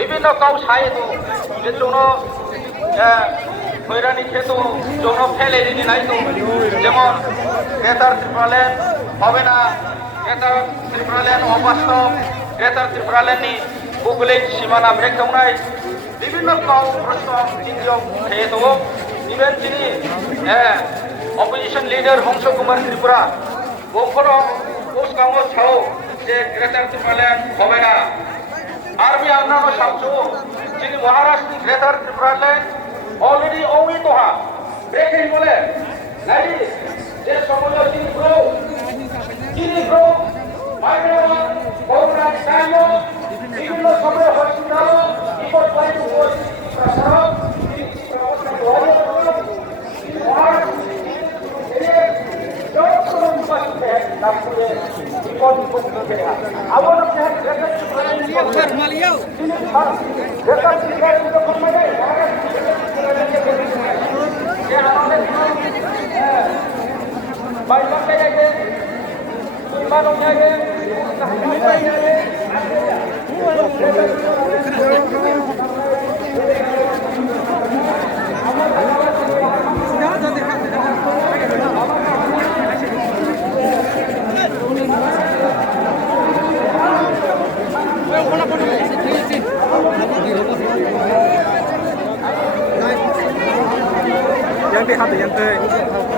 বিভিন্ন কাউ সাহেদু যে জন্য হয়রানি খেতু জন্য ফেলে দিদি নাইতো যেমন ক্রেতার ত্রিপুরালেন হবে না ক্রেতার ত্রিপুরালেন অবাস্তব ক্রেতার ত্রিপুরালেননি গুগলে সীমানা ব্রেক দंनाय বিভিন্ন কাউ প্রশ্ন চিন্তিও খেতো ইভেন তিনি opposition leader Hansa Kumar Tripura বখরো post কামো ছাও যে ক্রেতার ত্রিপুরালেন হবে না आर्मी आंदोलन सामसु जिनि महाराष्ट्र ग्रेटर त्रिपुरालैंड ऑलरेडी ओवी तोहा ब्रेकिंग बोले नाइडी जे समयो जिनि ग्रो माइग्रेशन कोरोना टाइमो বিভিন্ন সময় হসপিটাল রিপোর্ট পাই টু প্রশাসন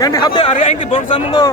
yang di area yang di bawah sama lo.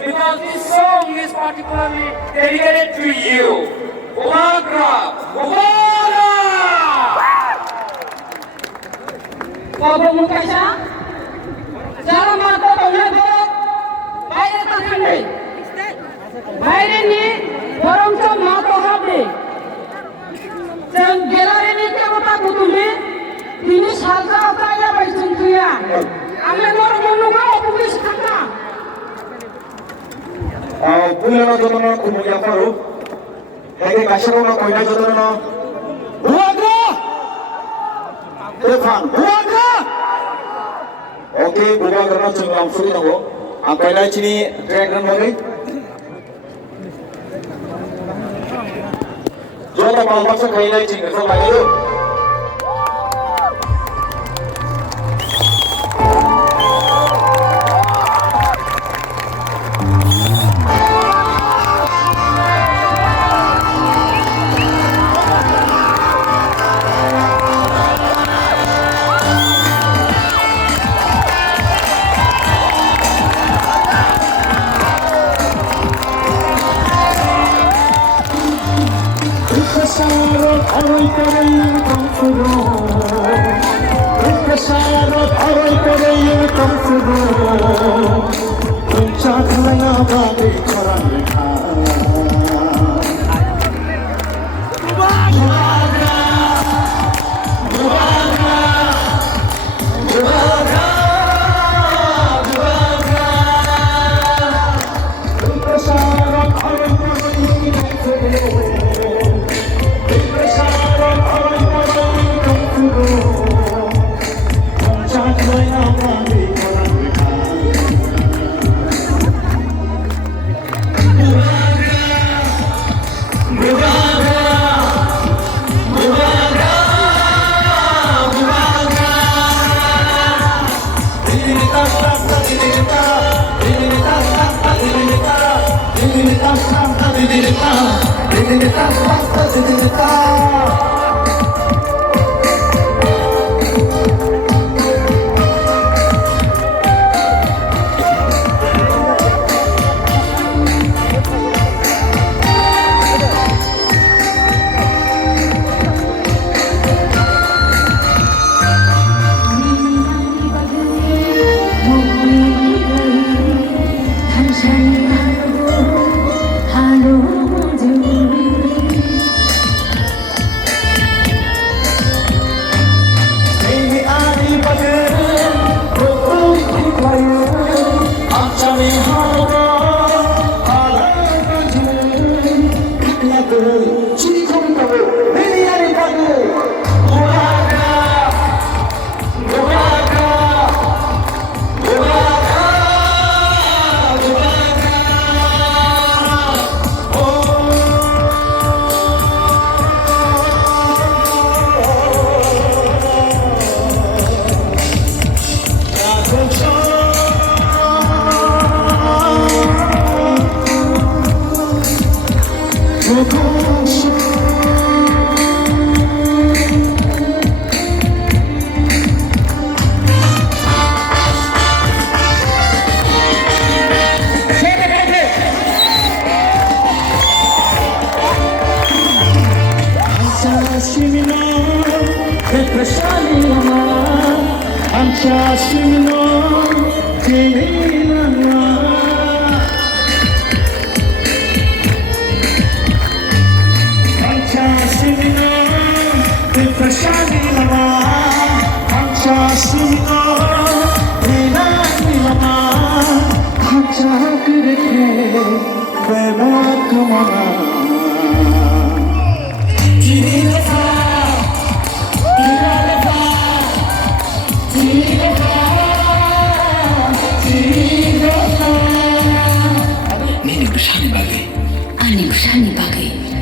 Because this song is particularly dedicated to you. Umagra! Umagra! Pemungkasa, jangan mata tengah bayar tahan ni, bayar ni orang cuma mata habis. Jangan gelari ni kita butuh ni, ini sahaja apa yang berjun tu ya. Ame orang menunggu polis kata. Pulau jodoh kumulia paru, hege kasihnya koina jodoh Umagra! Tuhan, Umagra! Oke, Umagra cuma langsung itu. Apa yang ini dragon lagi? Jodoh kalau masuk kain lagi cingkat sama itu. 아로이 거래일 똥수로 끝까사로 아로이 거래일 똥수로 동차 탈라야 바비 거란을 가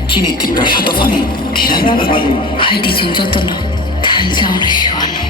Kini tipe satu fani tidak lagi. Hadi junjatno tanjaune shiwane.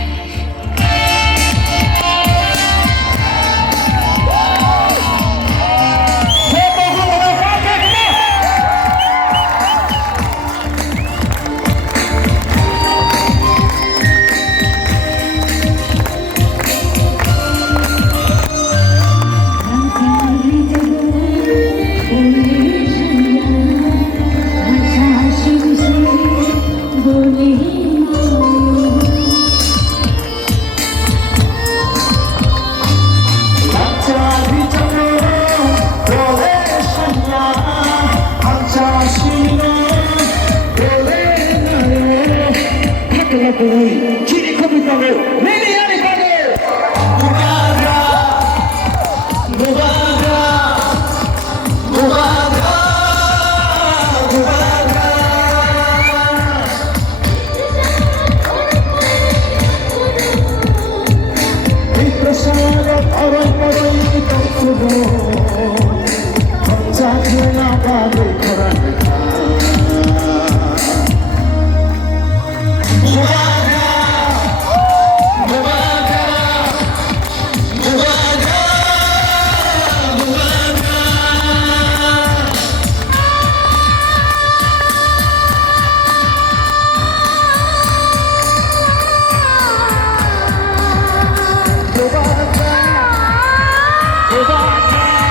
Go back.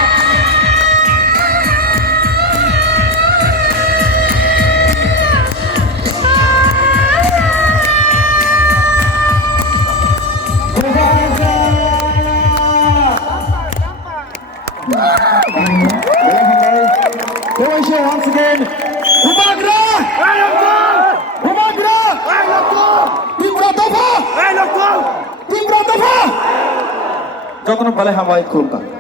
Croatia once again. Humagra! Humagra! Tim Bratofa! Tim Bratofa! Jotno bale hamai khulka.